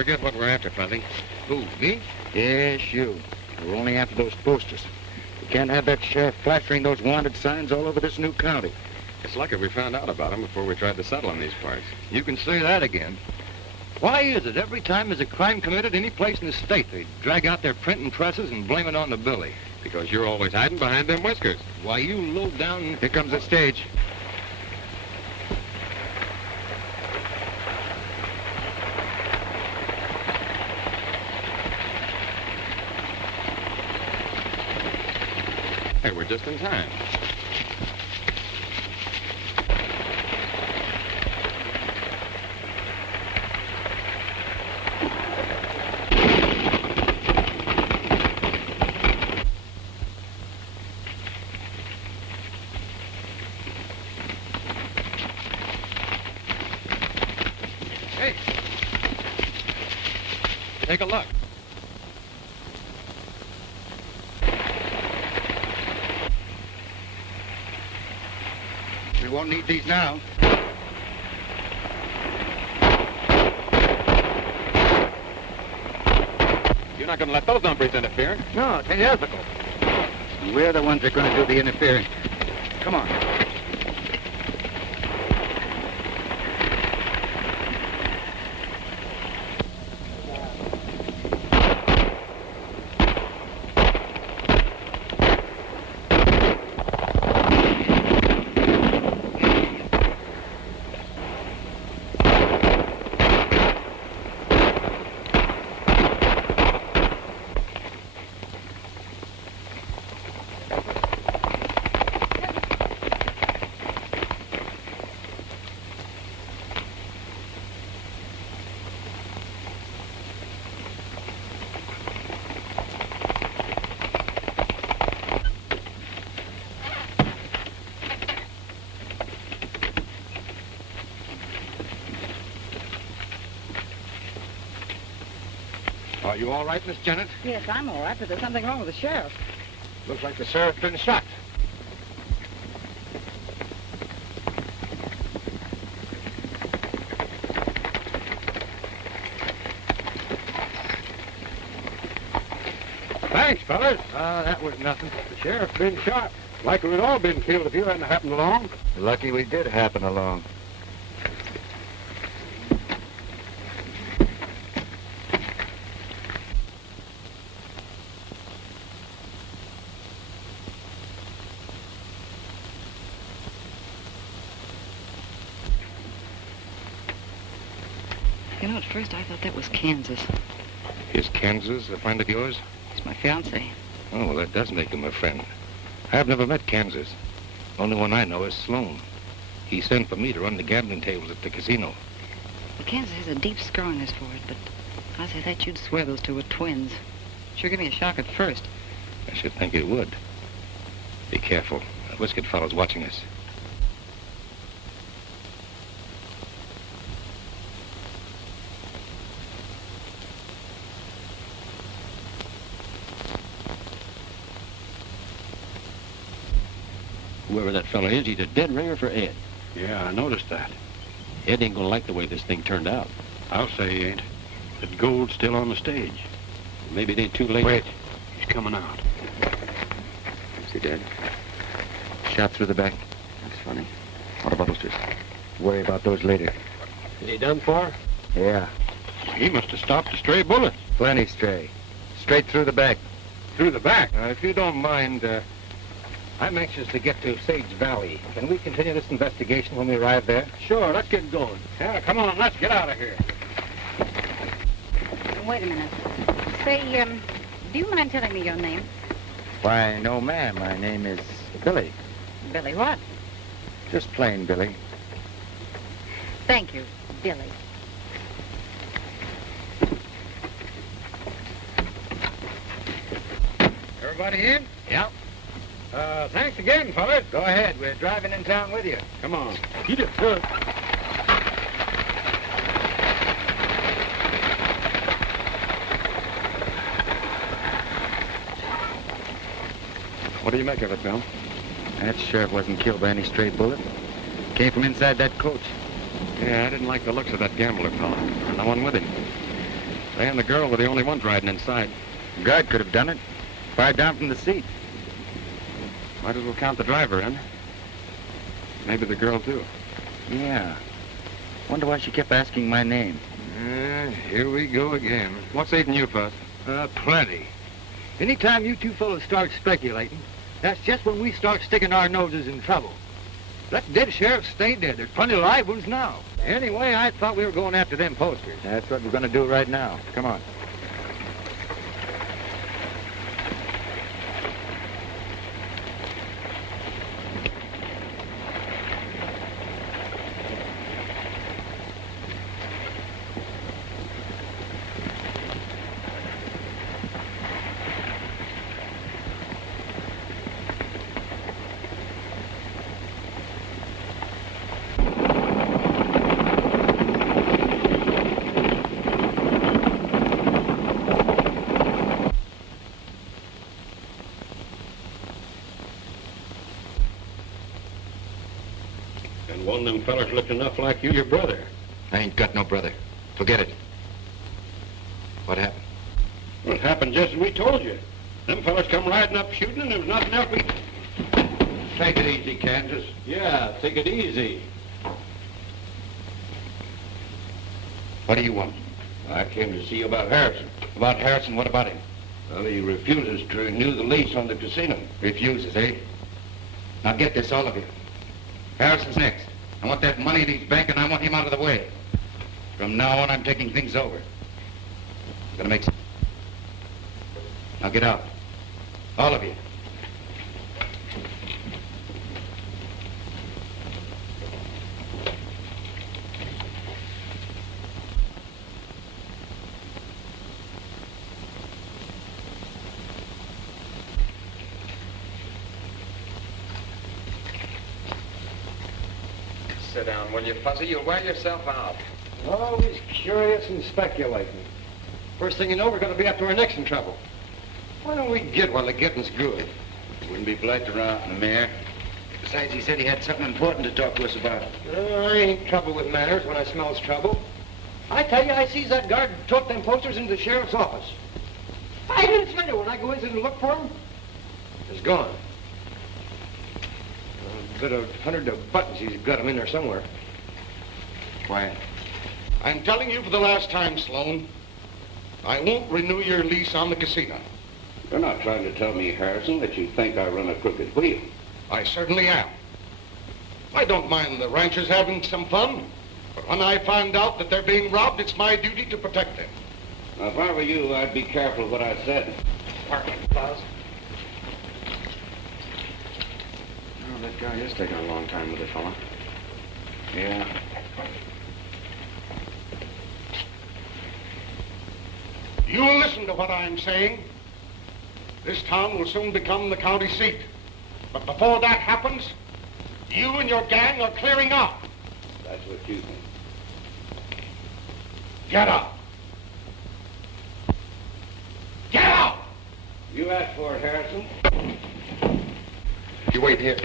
forget what we're after, Fuzzy. Who, me? Yes, you. We're only after those posters. We can't have that sheriff plastering those wanted signs all over this new county. It's lucky we found out about them before we tried to settle in these parts. You can say that again. Why is it every time there's a crime committed any place in the state, they drag out their printing presses and blame it on the Billy? Because you're always hiding behind them whiskers. Why, you low down... Here comes the stage. Hey, we're just in time. Hey, take a look. We won't need these now. You're not going to let those hombres interfere. No, it ain't ethical. We're the ones that are going to do the interfering. Come on. Are you all right, Miss Janet? Yes, I'm all right, but there's something wrong with the sheriff. Looks like the sheriff's been shot. Thanks, fellas. That was nothing. The sheriff's been shot. Likely we'd all been killed if you hadn't happened along. Lucky we did happen along. You know, at first I thought that was Kansas. Is Kansas a friend of yours? He's my fiancé. Oh, well, that does make him a friend. I've never met Kansas. Only one I know is Sloan. He sent for me to run the gambling tables at the casino. Well, Kansas has a deep scar on his forehead, but I say that you'd swear those two were twins. Sure give me a shock at first. I should think it would. Be careful. That whiskered fellow's watching us. Whoever that fella is, he's a dead ringer for Ed. Yeah, I noticed that. Ed ain't gonna like the way this thing turned out. I'll say he ain't. That gold's still on the stage. Maybe it ain't too late. Wait, he's coming out. Is he dead? Shot through the back. That's funny. What about those? Worry about those later. Is he done for? Yeah, He must have stopped a stray bullet. plenty stray. Straight through the back. Through the back. If you don't mind, I'm anxious to get to Sage Valley. Can we continue this investigation when we arrive there? Sure, let's get going. Yeah, come on, let's get out of here. Wait a minute. Say, do you mind telling me your name? Why, no, ma'am. My name is Billy. Billy what? Just plain Billy. Thank you, Billy. Everybody in? Yeah. Thanks again, fellas. Go ahead. We're driving in town with you. Come on. He did good. What do you make of it, Bill? That sheriff wasn't killed by any stray bullet. Came from inside that coach. Yeah, I didn't like the looks of that gambler fellow. No one with him. They and the girl were the only ones riding inside. The guard could have done it. Fired down from the seat. Might as well count the driver in. Maybe the girl, too. Yeah. Wonder why she kept asking my name. Here we go again. What's eating you, Buzz? Plenty. Anytime you two fellows start speculating, that's just when we start sticking our noses in trouble. Let dead sheriffs stay dead. There's plenty of live ones now. Anyway, I thought we were going after them posters. That's what we're going to do right now. Come on. And one of them fellas looked enough like you, your brother. I ain't got no brother. Forget it. What happened? Well, it happened just as we told you. Them fellas come riding up shooting, and there was nothing else we... Take it easy, Kansas. Yeah, take it easy. What do you want? I came to see you about Harrison. About Harrison, what about him? Well, he refuses to renew the lease on the casino. Refuses, eh? Now get this, all of you. Harrison's next. I want that money in his bank, and I want him out of the way. From now on, I'm taking things over. Gonna make some... Now get out. All of you. Sit down, will you, Fuzzy? You'll wear yourself out. Always curious and speculating. First thing you know, we're going to be up to our necks in trouble. Why don't we get while the getting's good? Wouldn't be polite to run out in the mare. Besides, he said he had something important to talk to us about. I ain't trouble with manners when I smells trouble. I tell you, I sees that guard tote them posters into the sheriff's office. 5 minutes later, when I go in to look for them, it's gone. A bit of 100 of buttons, he's got them in there somewhere. Quiet. I'm telling you for the last time, Sloan, I won't renew your lease on the casino. You're not trying to tell me, Harrison, that you think I run a crooked wheel. I certainly am. I don't mind the ranchers having some fun, but when I find out that they're being robbed, it's my duty to protect them. Now, if I were you, I'd be careful what I said. Parking, Buzz. Oh, that guy is taking a long time with it, fella. Yeah. You'll listen to what I'm saying. This town will soon become the county seat. But before that happens, you and your gang are clearing out. That's what you think. Get out. Get out! You asked for it, Harrison. You wait here.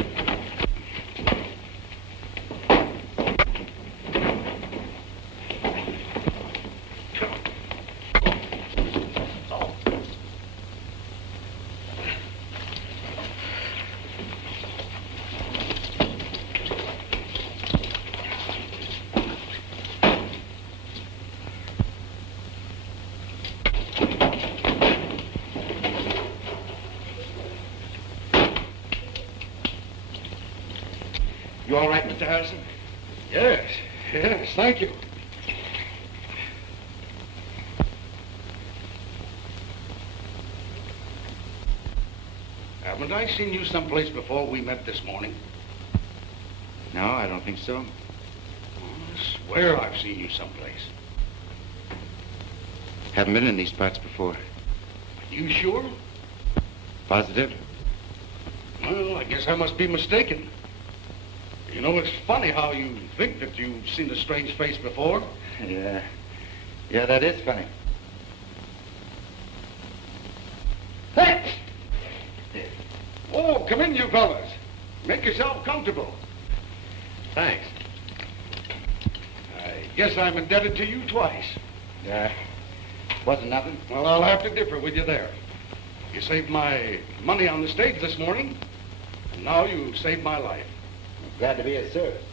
You all right, Mr. Harrison? Yes, thank you. Haven't I seen you someplace before we met this morning? No, I don't think so. I swear I've seen you someplace. Haven't been in these parts before. You sure? Positive? Well, I guess I must be mistaken. You know, it's funny how you think that you've seen a strange face before. Yeah. Yeah, that is funny. Hey! Oh, come in, you fellas. Make yourself comfortable. Thanks. I guess I'm indebted to you twice. Yeah. Wasn't nothing? Well, I'll have to differ with you there. You saved my money on the stage this morning, and now you saved my life. Glad to be of service.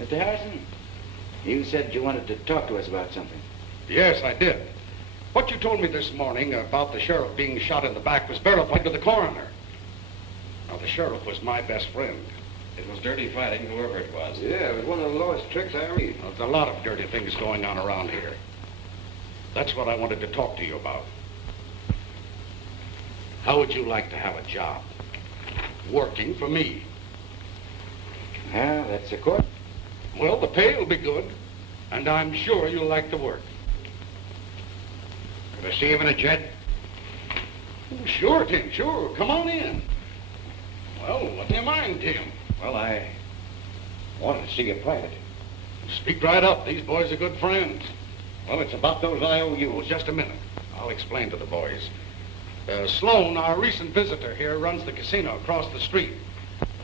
Mr. Harrison, you said you wanted to talk to us about something. Yes, I did. What you told me this morning about the sheriff being shot in the back was verified to the coroner. Now, the sheriff was my best friend. It was dirty fighting, whoever it was. Yeah, it was one of the lowest tricks I ever seen. There's a lot of dirty things going on around here. That's what I wanted to talk to you about. How would you like to have a job? Working for me. Well, that's the court. Well, the pay will be good, and I'm sure you'll like the work. Could I see you in a jet? Oh, sure, Tim, sure. Come on in. Well, what do you mind, Tim? Well, I wanted to see you private. Speak right up. These boys are good friends. Well, it's about those IOUs. Just a minute. I'll explain to the boys. Sloan, our recent visitor here, runs the casino across the street.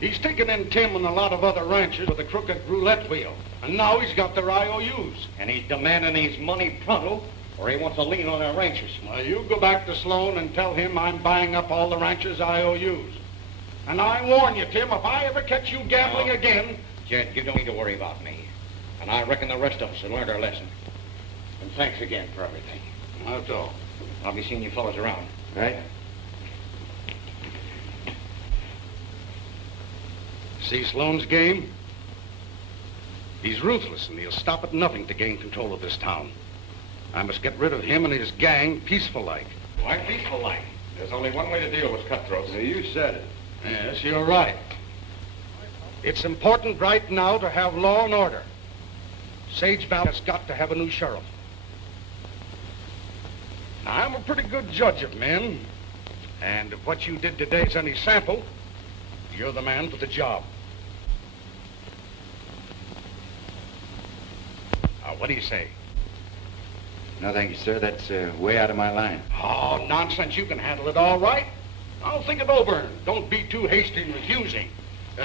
He's taken in Tim and a lot of other ranchers with a crooked roulette wheel. And now he's got their IOUs. And he's demanding his money pronto, or he wants to lien on our ranchers. Well, you go back to Sloan and tell him I'm buying up all the ranchers' IOUs. And I warn you, Tim, if I ever catch you gambling again... Jed, you don't need to worry about me. And I reckon the rest of us have learned our lesson. And thanks again for everything. That's all. I'll be seeing you fellows around. Right? See Sloan's game? He's ruthless, and he'll stop at nothing to gain control of this town. I must get rid of him and his gang peaceful-like. Why peaceful-like? There's only one way to deal with cutthroats. Now, you said it. Yes, you're right. It's important right now to have law and order. Sage Valley has got to have a new sheriff. Now, I'm a pretty good judge of men, and if what you did today is any sample, you're the man for the job. Now, what do you say? No, thank you, sir. That's way out of my line. Oh, nonsense. You can handle it all right. I'll think it over. Don't be too hasty in refusing.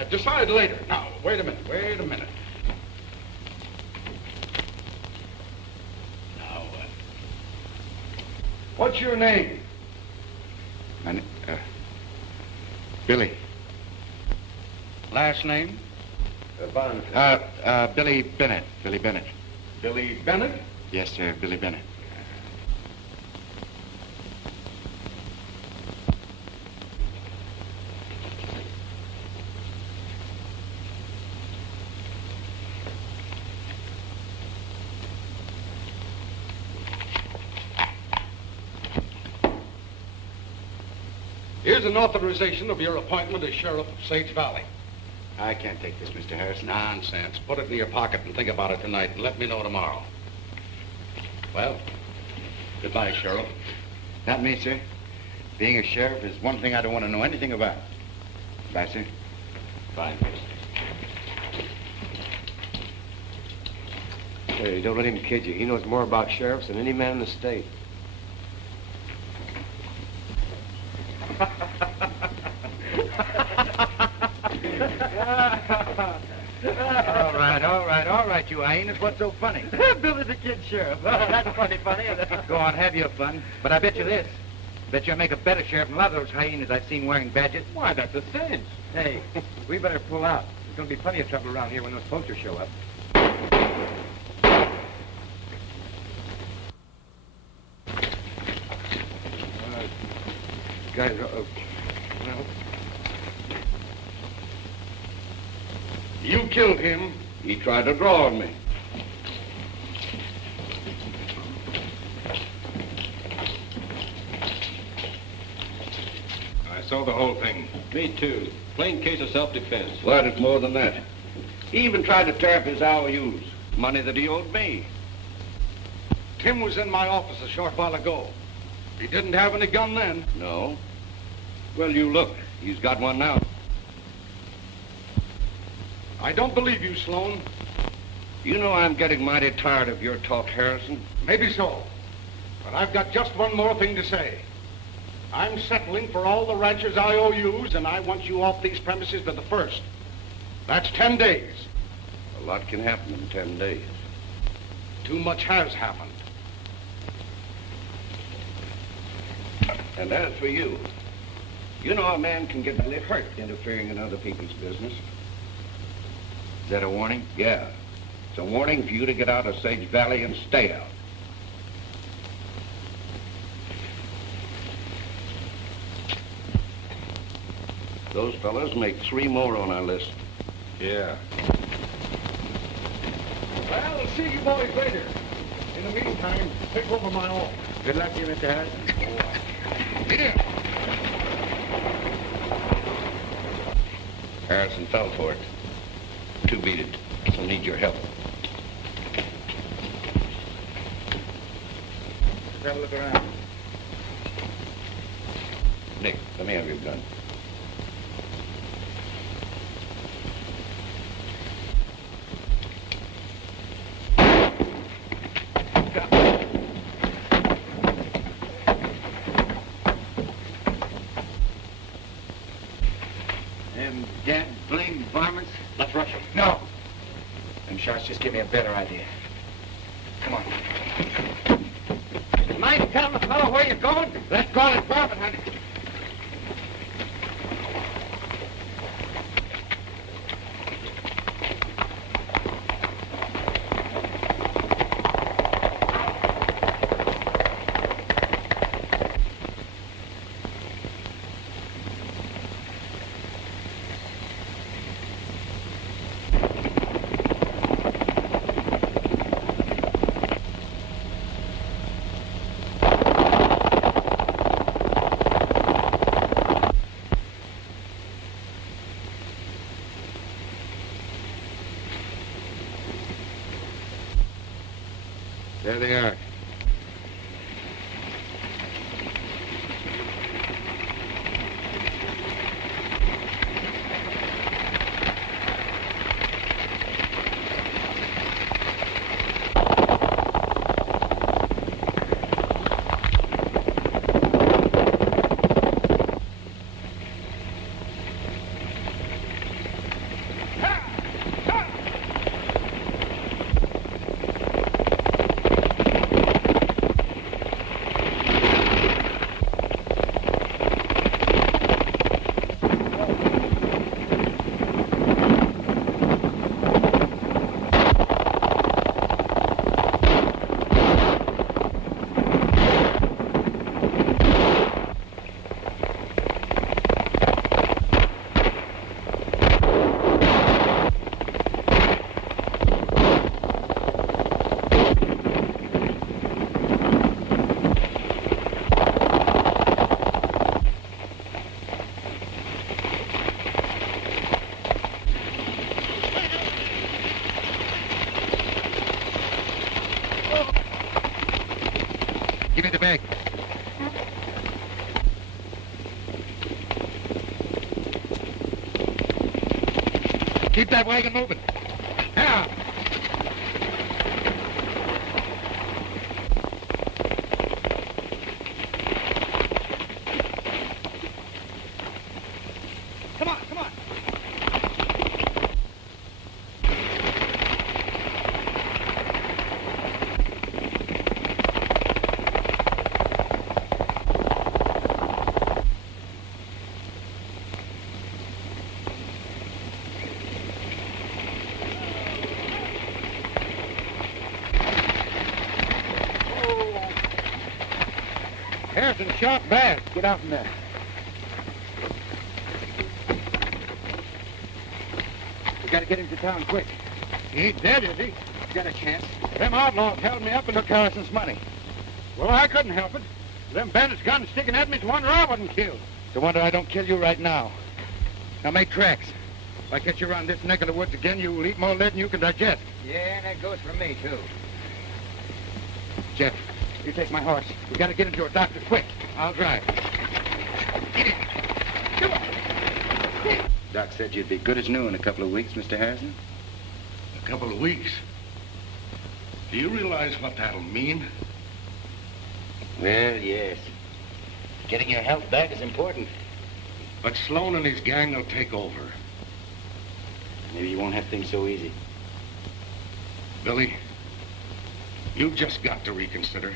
Decide later. Now, wait a minute. Now, what's your name? Billy. Last name? Bond. Billy Bennett. Billy Bennett. Billy Bennett? Yes, sir, Billy Bennett. Here's an authorization of your appointment as sheriff of Sage Valley. I can't take this, Mr. Harrison. Nonsense. Put it in your pocket and think about it tonight and let me know tomorrow. Well, goodbye, Sheriff. Not me, sir. Being a sheriff is one thing I don't want to know anything about. Bye, sir. Bye. Hey, don't let him kid you. He knows more about sheriffs than any man in the state. All right, you hyenas. What's so funny? Billy the Kid Sheriff. That's funny. Go on, have your fun. But I bet you this. Bet you'll make a better sheriff than a lot of those hyenas I've seen wearing badges. Why, that's a cinch. Hey, we better pull out. There's going to be plenty of trouble around here when those posters show up. Guys, well, You killed him. He tried to draw on me. I saw the whole thing. Me too. Plain case of self-defense. But it's more than that. He even tried to tear up his IOUs, money that he owed me. Tim was in my office a short while ago. He didn't have any gun then. No. Well, you look. He's got one now. I don't believe you, Sloan. You know I'm getting mighty tired of your talk, Harrison. Maybe so. But I've got just one more thing to say. I'm settling for all the ranchers' IOUs, and I want you off these premises by the 1st. That's 10 days. A lot can happen in 10 days. Too much has happened. And as for you, you know a man can get badly hurt interfering in other people's business. Is that a warning? Yeah. It's a warning for you to get out of Sage Valley and stay out. Those fellas make 3 more on our list. Yeah. Well, I'll see you boys later. In the meantime, take over my office. Good luck to you, Mr. Harrison. Here. Harrison fell for it. 2 beat it. So need your help. Let's have a look around. Nick, let me have your gun. Them dead blamed varmints. Let's rush him. No. Them shots just give me a better idea. Come on. Mind telling the fellow where you're going? Let's call it profit hunting. There they are. Give me the bag. Keep that wagon moving. Now. Come on, come on. Harrison shot bad. Get out from there. We gotta get him to town quick. He ain't dead, is he? You got a chance. Them outlaws held me up and took Harrison's money. Well, I couldn't help it. Them bandits guns sticking at me, it's wonder I wasn't killed. It's a wonder I don't kill you right now. Now make tracks. If I catch you around this neck of the woods again, you'll eat more lead than you can digest. Yeah, and that goes for me, too. Jeff, you take my horse. We gotta get him to a doctor quick. I'll drive. Come on. Doc said you'd be good as new in a couple of weeks, Mr. Harrison. A couple of weeks. Do you realize what that'll mean? Well, yes. Getting your health back is important. But Sloan and his gang will take over. Maybe you won't have things so easy. Billy, you've just got to reconsider.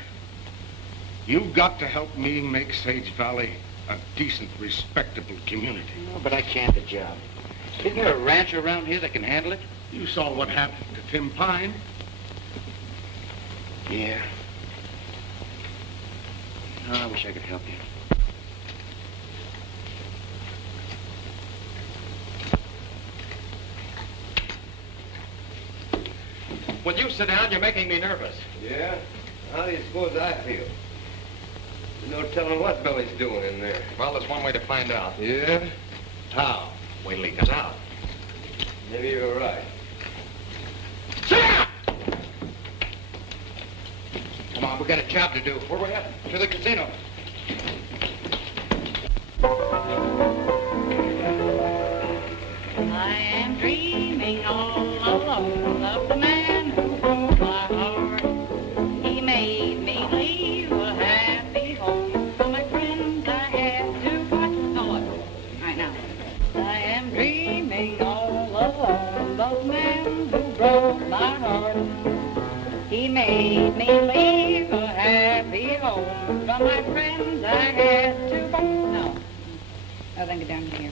You've got to help me make Sage Valley a decent, respectable community. No, but I can't the job. Isn't there a ranch around here that can handle it? You saw what happened to Tim Pine. Yeah. Oh, I wish I could help you. When you sit down, you're making me nervous. Yeah? How do you suppose I feel? There's no telling what Billy's doing in there. Well, there's one way to find out. Yeah? How? Wait till he comes out. Maybe you're right. Come on, we got a job to do. Where we heading? To the casino. I am dreaming all alone of the man who broke my heart. He made me leave a happy home for my friends I had to part. Oh, all right now. I am dreaming all alone of the man who broke my heart. He made me leave a happy home from my friends I had to part. No. Oh, then get down to here.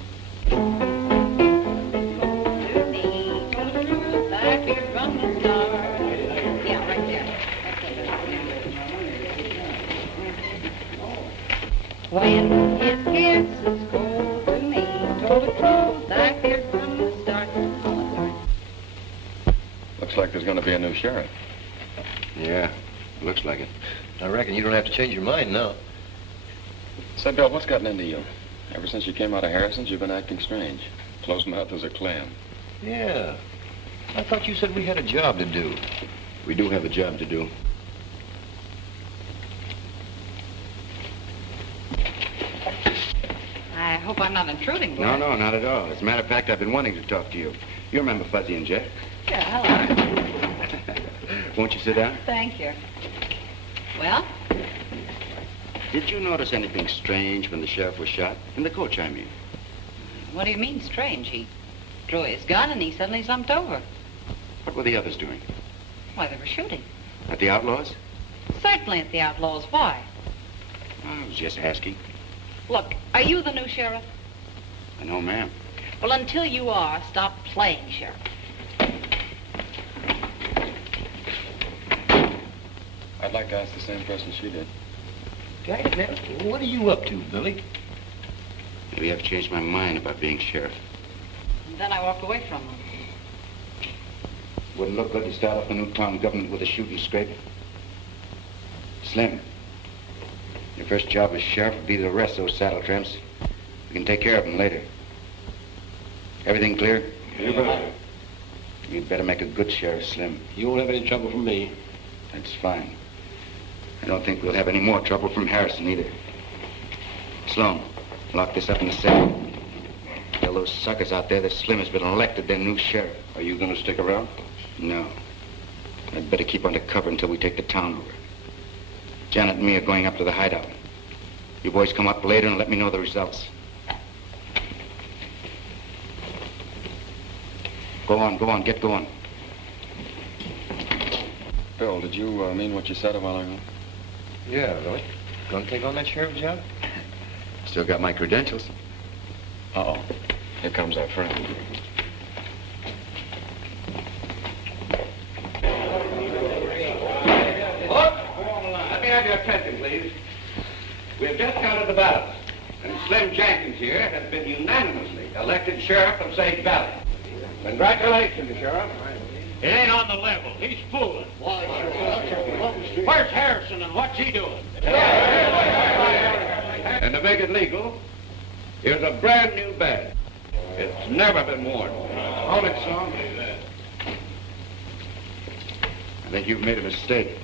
When his kisses cold to me, told the truth I feared from the start. Oh, sorry. Looks like there's going to be a new sheriff. Yeah, looks like it. I reckon you don't have to change your mind now. Say, Bill, what's gotten into you? Ever since you came out of Harrison's, you've been acting strange. Close-mouthed as a clam. Yeah. I thought you said we had a job to do. We do have a job to do. I hope I'm not intruding, No, Blair. no, not at all. As a matter of fact, I've been wanting to talk to you. You remember Fuzzy and Jeff? Yeah, hello. Won't you sit down? Thank you. Well, Did you notice anything strange when the sheriff was shot? In the coach, I mean. what do you mean strange? He drew his gun and he suddenly slumped over. What were the others doing? Why, they were shooting. At the outlaws? Certainly at the outlaws. Why? I was just asking. Look, are you the new sheriff? No, ma'am. Well, until you are, stop playing sheriff. I'd like to ask the same question she did. Now, what are you up to, Billy? Maybe I've changed my mind about being sheriff. And then I walked away from them. Wouldn't look good to start off the new town government with a shooting scrape. Slim, your first job as sheriff would be to arrest those saddle tramps. We can take care of them later. Everything clear? You bet. You'd better make a good sheriff, Slim. You won't have any trouble from me. That's fine. I don't think we'll have any more trouble from Harrison either. Sloan, lock this up in the safe. Tell those suckers out there that Slim has been elected their new sheriff. Are you going to stick around? No. I'd better keep under cover until we take the town over. Janet and me are going up to the hideout. You boys come up later and let me know the results. Go on, get going. Bill, did you mean what you said a while ago? Yeah, Billy. Going to take on that sheriff job? Still got my credentials. Uh-oh. Here comes our friend. Let me have your attention, please. We have just counted the ballots, and Slim Jenkins here has been unanimously elected sheriff of Sage Valley. Congratulations, Sheriff. It ain't on the level. He's fooling. Where's Harrison and what's he doing? And to make it legal, here's a brand new badge. It's never been worn. Hold it, Sloan. I think you've made a mistake.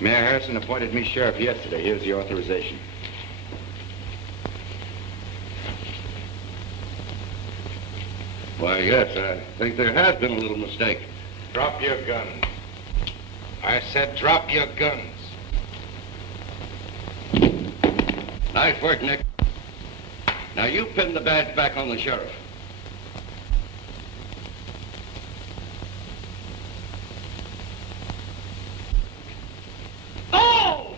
Mayor Harrison appointed me sheriff yesterday. Here's the authorization. Why, yes, I think there has been a little mistake. Drop your gun. I said drop your guns. Nice work, Nick. Now you pin the badge back on the sheriff. Oh!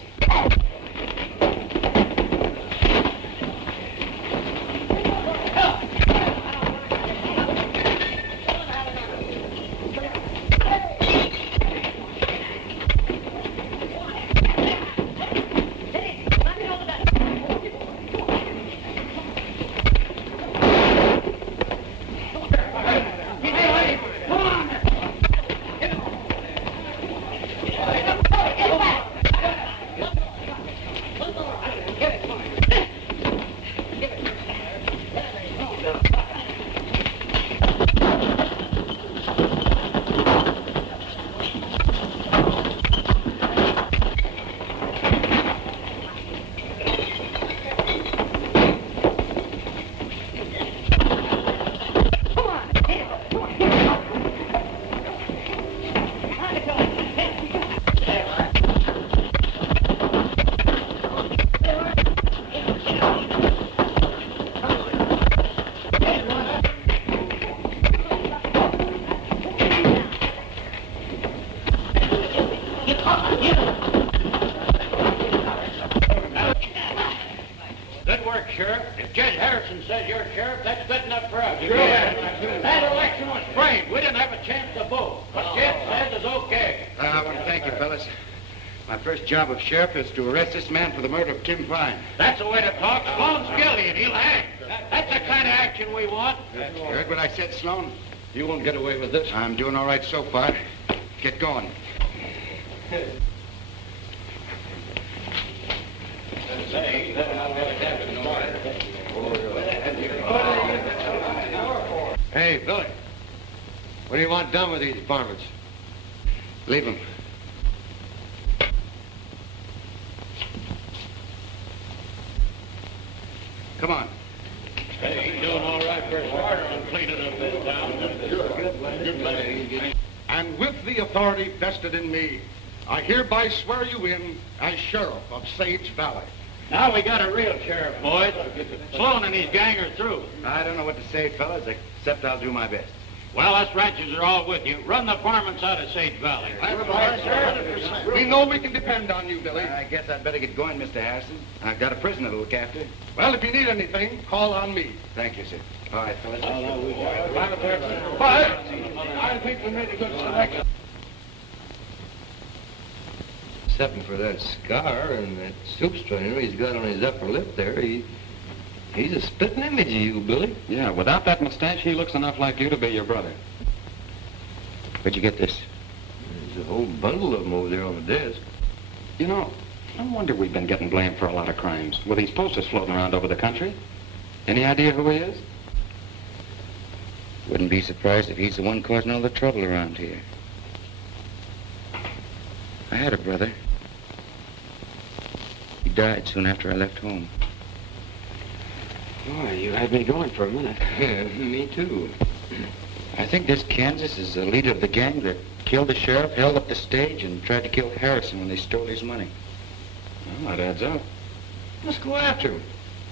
Sheriff. That's good enough for us. That election was framed. We didn't have a chance to vote. What Jim says is okay. I want to thank you, fellas. My first job of sheriff is to arrest this man for the murder of Tim Fine. That's the way to talk. Sloan's guilty and he'll hang. That's the kind of action we want. You heard what I said, Sloan? You won't get away with this. I'm doing all right so far. Get going. Hey, Billy. What do you want done with these varmints? Leave him. Come on. Hey, he's doing all right for a starter on cleaning up this town. And with the authority vested in me, I hereby swear you in as sheriff of Sage Valley. Now we got a real sheriff, boys. Sloan and his gang are through. I don't know what to say, fellas, except I'll do my best. Well, us ranchers are all with you. Run the varmints out of Sage Valley. We know we can depend on you, Billy. I guess I'd better get going, Mr. Harrison. I've got a prisoner to look after. Well, if you need anything, call on me. Thank you, sir. All right, fellas. But I think we made a good selection. Except for that scar and that soup strainer he's got on his upper lip there, he's a spitting image of you, Billy. Yeah, without that mustache, he looks enough like you to be your brother. Where'd you get this? There's a whole bundle of them over there on the desk. You know, no wonder we've been getting blamed for a lot of crimes. With these posters floating around over the country. Any idea who he is? Wouldn't be surprised if he's the one causing all the trouble around here. I had a brother. He died soon after I left home. Boy, you had me going for a minute. Yeah, me too. I think this Kansas is the leader of the gang that killed the sheriff, held up the stage, and tried to kill Harrison when they stole his money. Well, that adds up. Let's go after him.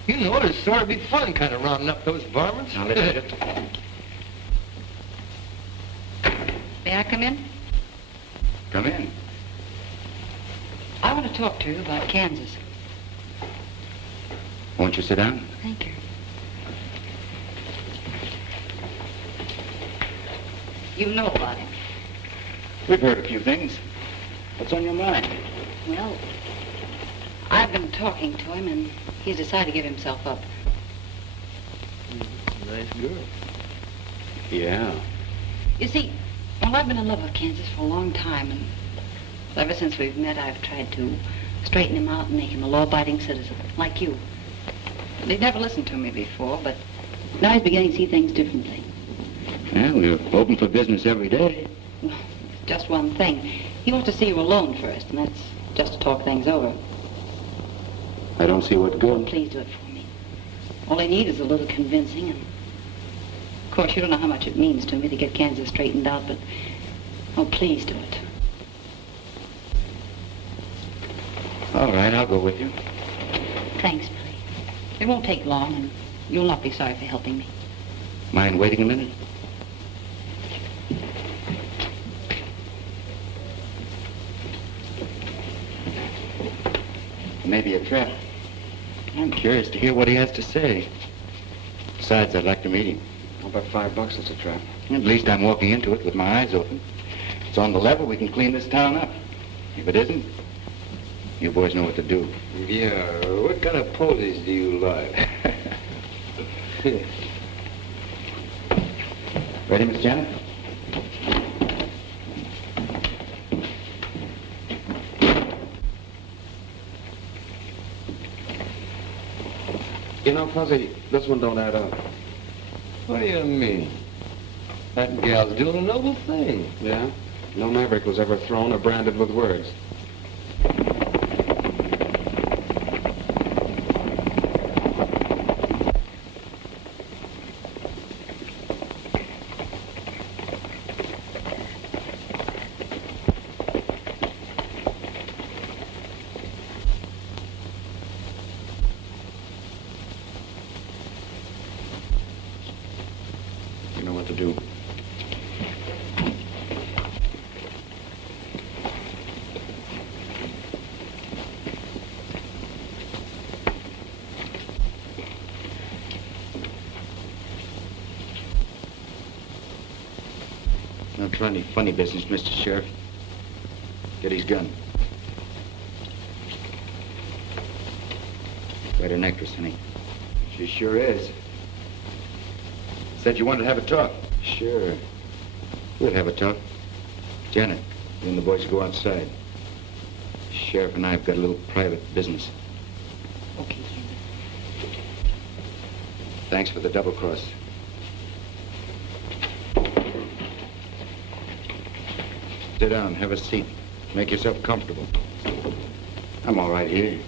You know, it'd sort of be fun kind of rounding up those varmints. Now, listen. May I come in? Come in. I want to talk to you about Kansas. Won't you sit down? Thank you. You know about him. We've heard a few things. What's on your mind? Well, I've been talking to him, and he's decided to give himself up. Nice girl. Yeah. You see, well, I've been in love with Kansas for a long time, and ever since we've met, I've tried to straighten him out and make him a law-abiding citizen, like you. He'd never listened to me before, but now he's beginning to see things differently. Yeah, we're open for business every day. Just one thing. He wants to see you alone first, and that's just to talk things over. I don't see what Oh, good. please do it for me. All I need is a little convincing, and of course you don't know how much it means to me to get Kansas straightened out, but oh, please do it. All right, I'll go with you. Thanks, Billy. It won't take long, and you'll not be sorry for helping me. Mind waiting a minute? Maybe a trap. I'm curious to hear what he has to say. Besides, I'd like to meet him. How about $5? It's a trap. At least I'm walking into it with my eyes open. If it's on the level, we can clean this town up. If it isn't, you boys know what to do. Yeah, what kind of poses do you like? Ready, Miss Janet? You know, Fuzzy, this one don't add up. What do you mean? That gal's doing a noble thing. Yeah? No maverick was ever thrown or branded with words. You know what to do. Don't try any funny business, Mr. Sheriff. Get his gun. Quite an actress, honey. She sure is. Said you wanted to have a talk. Sure. We'll have a talk. Janet, you and the boys go outside. Sheriff and I have got a little private business. Okay, Candace. Thanks for the double cross. Sit down, have a seat. Make yourself comfortable. I'm all right here.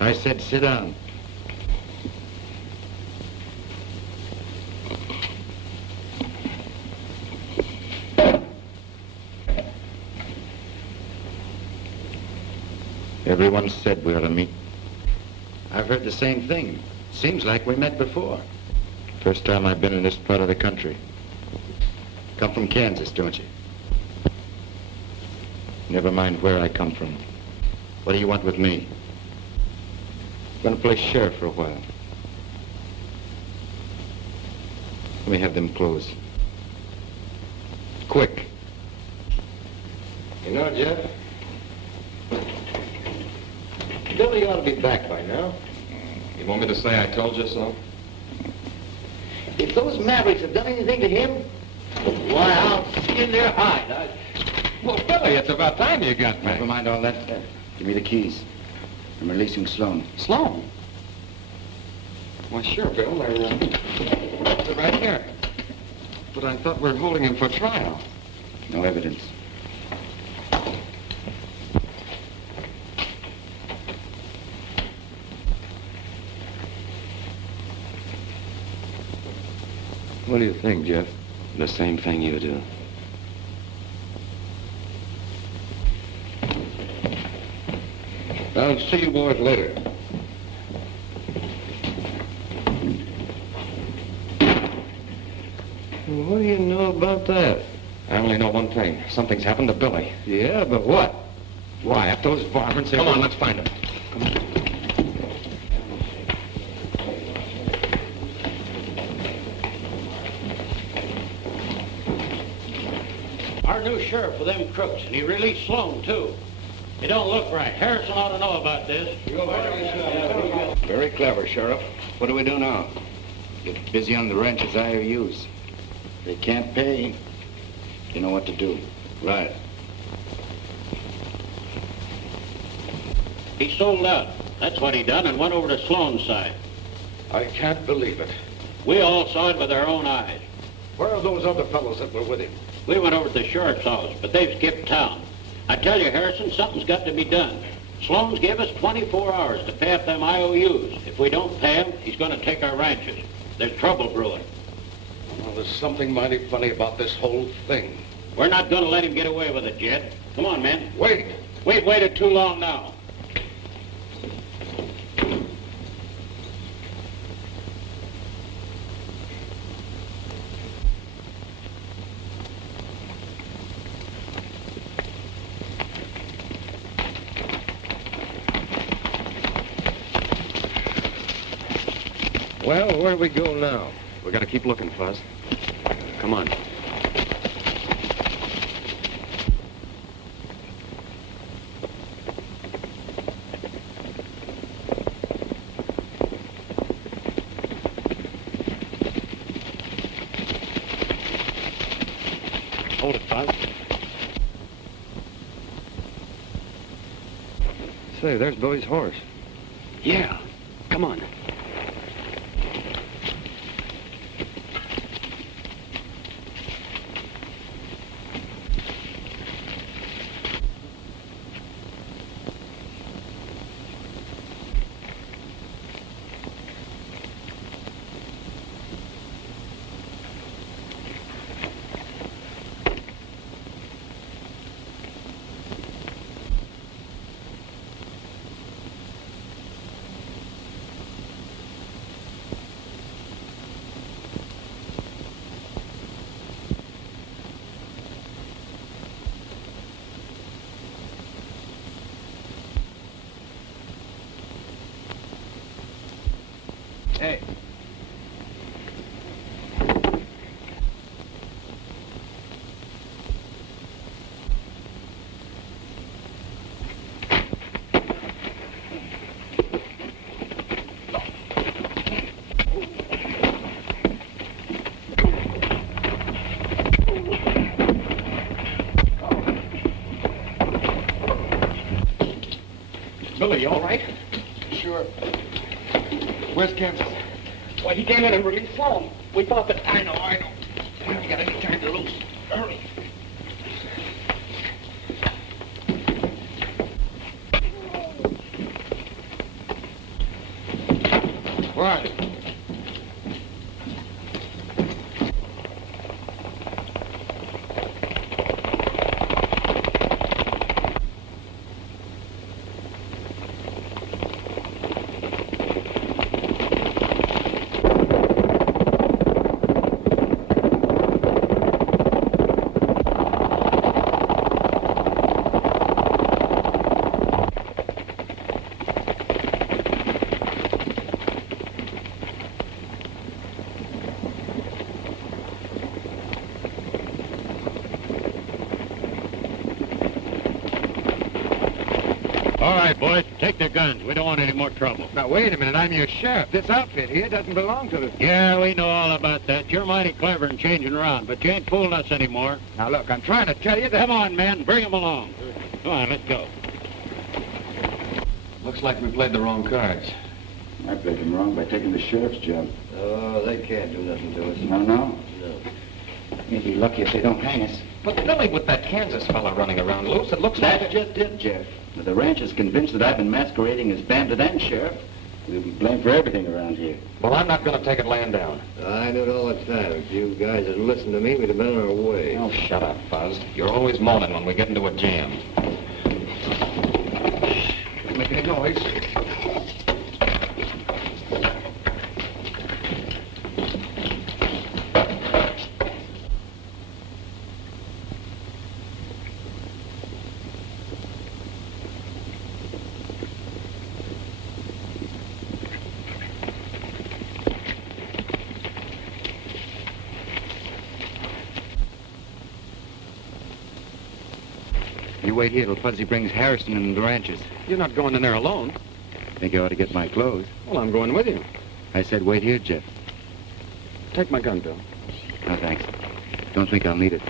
I said sit down. Everyone said we ought to meet. I've heard the same thing. Seems like we met before. First time I've been in this part of the country. Come from Kansas, don't you? Never mind where I come from. What do you want with me? I'm gonna play sheriff for a while. Let me have them clothes. Quick. You know, Jeff, Billy ought to be back by now. You want me to say I told you so? If those Mavericks have done anything to him, why, I'll skin their hide. Well, Billy, it's about time you got back. Never mind all that. Give me the keys. I'm releasing Sloan. Sloan? Why, sure, Bill. They're right here. But I thought we were holding him for trial. No evidence. What do you think, Jeff? The same thing you do. I'll see you boys later. What do you know about that? I only know one thing. Something's happened to Billy. Yeah, but what? Why, if those varmints... Come on, let's find him. Come on. Our new sheriff for them crooks, and he released Sloan, too. It don't look right. Harrison ought to know about this. Very clever, Sheriff. What do we do now? Get busy on the ranches IOUs. They can't pay. You know what to do. Right. He sold out. That's what he done, and went over to Sloan's side. I can't believe it. We all saw it with our own eyes. Where are those other fellows that were with him? We went over to the sheriff's office, but they've skipped town. I tell you, Harrison, something's got to be done. Sloan's gave us 24 hours to pay up them IOUs. If we don't pay him, he's going to take our ranches. There's trouble brewing. Well, there's something mighty funny about this whole thing. We're not going to let him get away with it, Jed. Come on, men. Wait. We've waited too long now. Well, where do we go now? We gotta keep looking, Fuzz. Come on. Hold it, Buzz. Say, there's Billy's horse. Yeah. Come on. Billy, you all right? Sure. Where's Kansas? Why, he came in and released Sloan. We thought that... I know. We haven't got any time to lose. Hurry. What? All right, boys, take their guns. We don't want any more trouble. Now, wait a minute. I'm your sheriff. This outfit here doesn't belong to the... Yeah, we know all about that. You're mighty clever in changing around, but you ain't fooling us anymore. Now, look, I'm trying to tell you that... Come on, men. Bring them along. Come on, let's go. Looks like we played the wrong cards. I played him wrong by taking the sheriff's job. Oh, they can't do nothing to us. No? No. We'll be lucky if they don't hang us. But Billy, with that Kansas fella running around loose, it looks like... That's just it, Jeff. If the ranch is convinced that I've been masquerading as bandit and sheriff, we'll be blamed for everything around here. Well, I'm not going to take it laying down. I knew it all the time. If you guys had listened to me, we'd have been on our way. Oh, shut up, Fuzz. You're always moaning when we get into a jam. Don't make any noise. You wait here till Fuzzy brings Harrison in the ranches. You're not going in there alone. Think you ought to get my clothes. Well, I'm going with you. I said wait here, Jeff. Take my gun, Bill. No, thanks. Don't think I'll need it.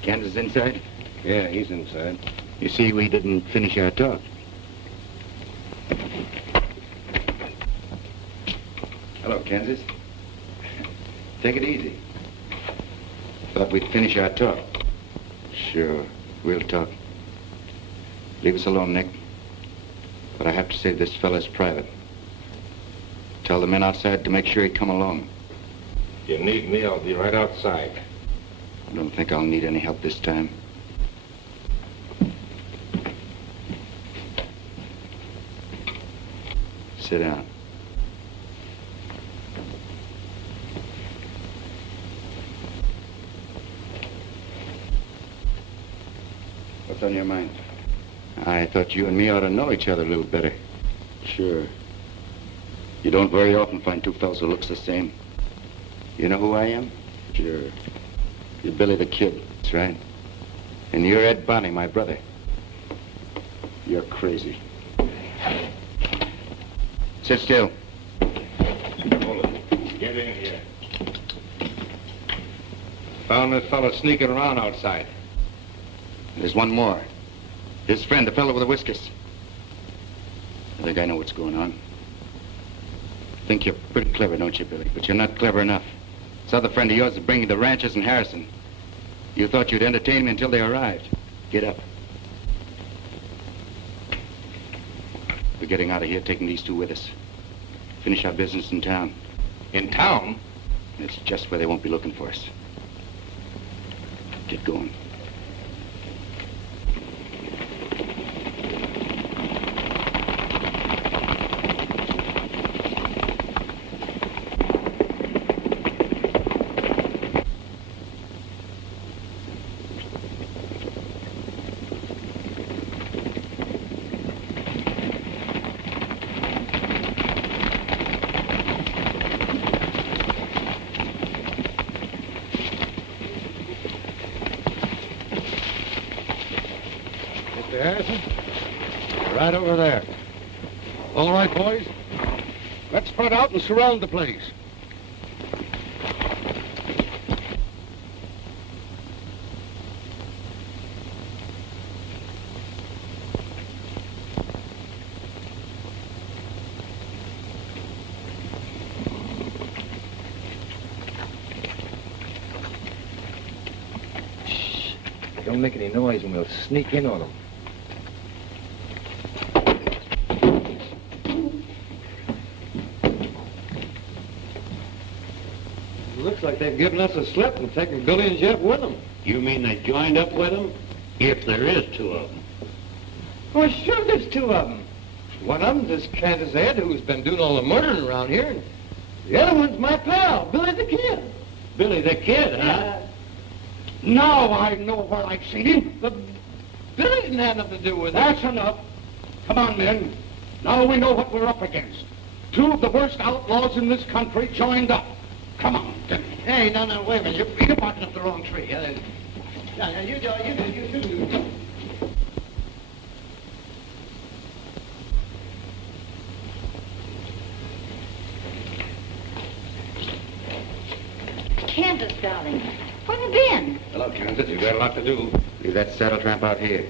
Kansas inside? Yeah, he's inside. You see, we didn't finish our talk. Hello, Kansas. Take it easy. Thought we'd finish our talk. Sure, we'll talk. Leave us alone, Nick. But I have to say this fella's private. Tell the men outside to make sure he come along. If you need me, I'll be right outside. I don't think I'll need any help this time. Sit down. What's on your mind? I thought you and me ought to know each other a little better. Sure. You don't very often find two fellas who looks the same. You know who I am? Sure. You're Billy the Kid. That's right. And you're Ed Bonnie, my brother. You're crazy. Sit still. Hold it. Get in here. Found this fellow sneaking around outside. There's one more. His friend, the fellow with the whiskers. I think I know what's going on. Think you're pretty clever, don't you, Billy? But you're not clever enough. This other friend of yours is bringing the ranchers and Harrison. You thought you'd entertain me until they arrived. Get up. We're getting out of here, taking these two with us. Finish our business in town. In town? It's just where they won't be looking for us. Get going. Harrison. Right over there. All right, boys. Let's spread out and surround the place. Don't make any noise and we'll sneak in on them. Looks like they've given us a slip and taken Billy and Jeff with them. You mean they joined up with him? If there is two of them. Well, sure, there's two of them. One of them's this Kansas Ed who's been doing all the murdering around here, and the other one's my pal, Billy the Kid. Billy the Kid, huh? Now I know where I've seen him. But Billy didn't have nothing to do with it. That's enough. Come on, men. Now we know what we're up against. Two of the worst outlaws in this country joined up. Come on, then. Hey, no, wait a minute. You're barking up the wrong tree. No, you do. Kansas, darling. Where have you been? Hello, Kansas. You've got a lot to do. Leave that saddle tramp out here.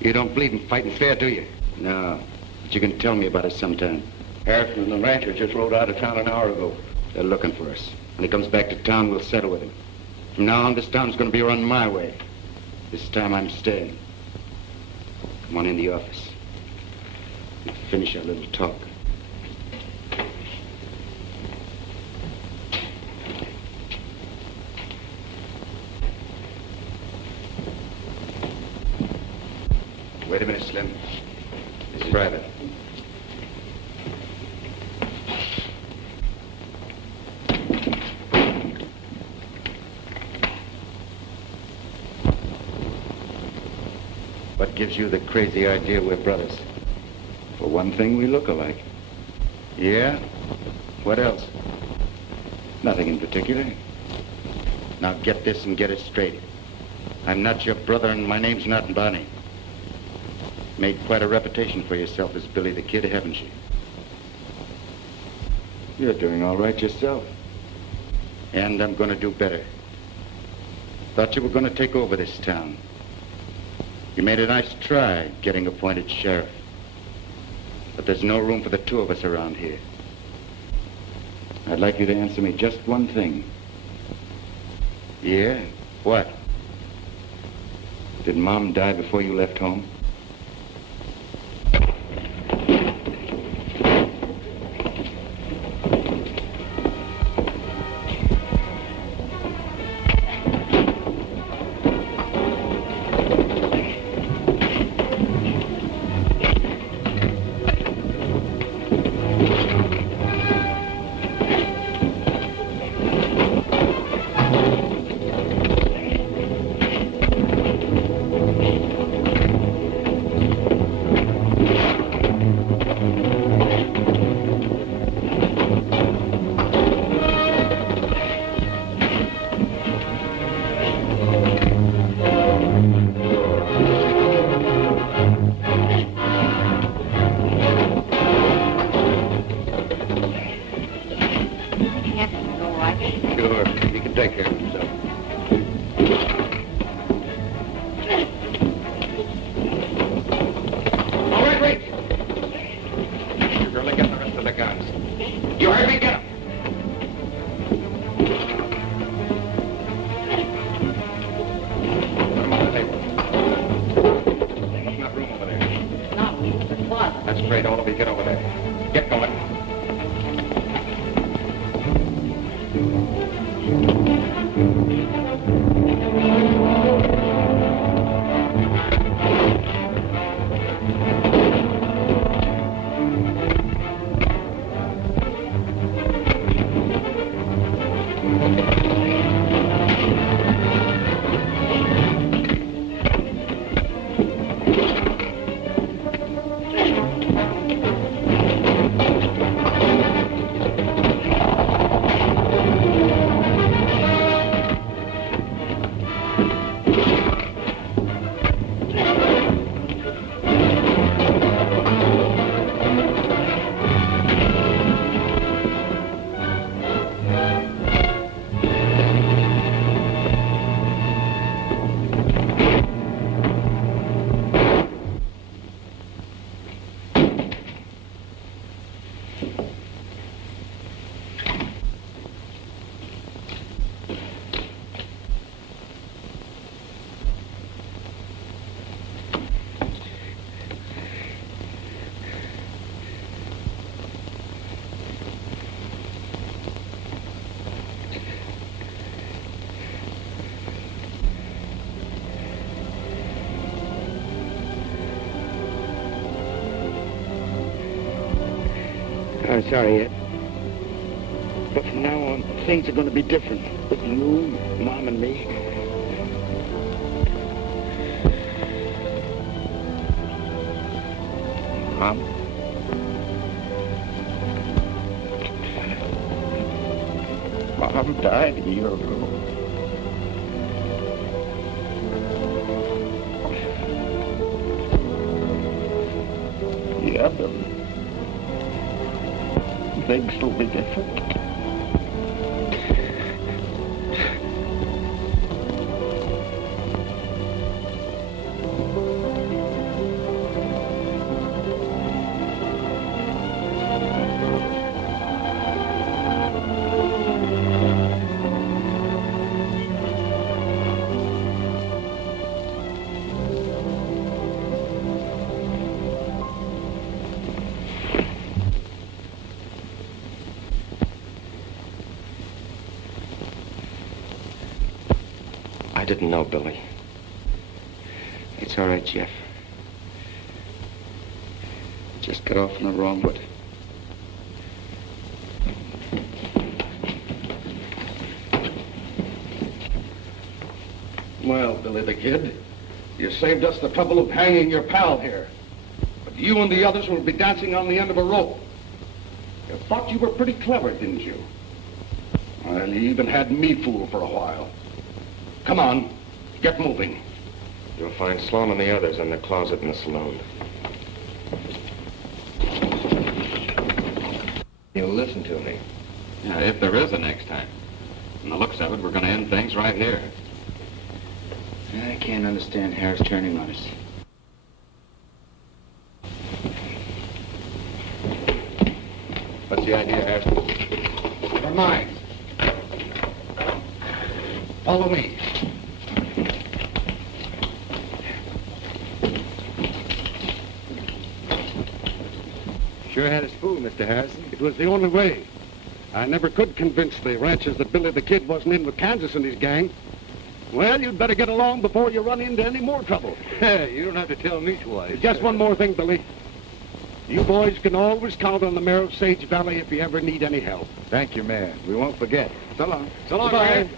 You don't believe in fighting fair, do you? No. But you can tell me about it sometime. Harrison and the rancher just rode out of town an hour ago. They're looking for us. When he comes back to town, we'll settle with him. From now on, this town's going to be run my way. This time I'm staying. Come on in the office. We'll finish our little talk. Wait a minute, Slim. This is private. What gives you the crazy idea we're brothers? For one thing, we look alike. Yeah? What else? Nothing in particular. Now get this and get it straight. I'm not your brother and my name's not Bonnie. Made quite a reputation for yourself as Billy the Kid, haven't you? You're doing all right yourself. And I'm going to do better. Thought you were going to take over this town. You made a nice try getting appointed sheriff. But there's no room for the two of us around here. I'd like you to answer me just one thing. Yeah? What? Did Mom die before you left home? I'm sorry, Ed. But from now on, things are going to be different with you, Mom, and me. Mom? Mom died a year ago. Yeah, Billy. Things will be different. I didn't know, Billy. It's all right, Jeff. Just got off on the wrong foot. Well, Billy the Kid, you saved us the trouble of hanging your pal here. But you and the others will be dancing on the end of a rope. You thought you were pretty clever, didn't you? Well, you even had me fooled for a while. Come on, get moving. You'll find Sloan and the others in the closet in the saloon. You'll listen to me. Yeah, if there is a next time. From the looks of it, we're going to end things right here. I can't understand Harris turning on us. What's the idea, Harris? Never mind. Follow me. Sure had us fooled, Mr. Harrison. It was the only way. I never could convince the ranchers that Billy the Kid wasn't in with Kansas and his gang. Well, you'd better get along before you run into any more trouble. Hey, you don't have to tell me twice. Just one more thing, Billy. You boys can always count on the mayor of Sage Valley if you ever need any help. Thank you, Mayor. We won't forget. So long. So long, Goodbye. Mayor.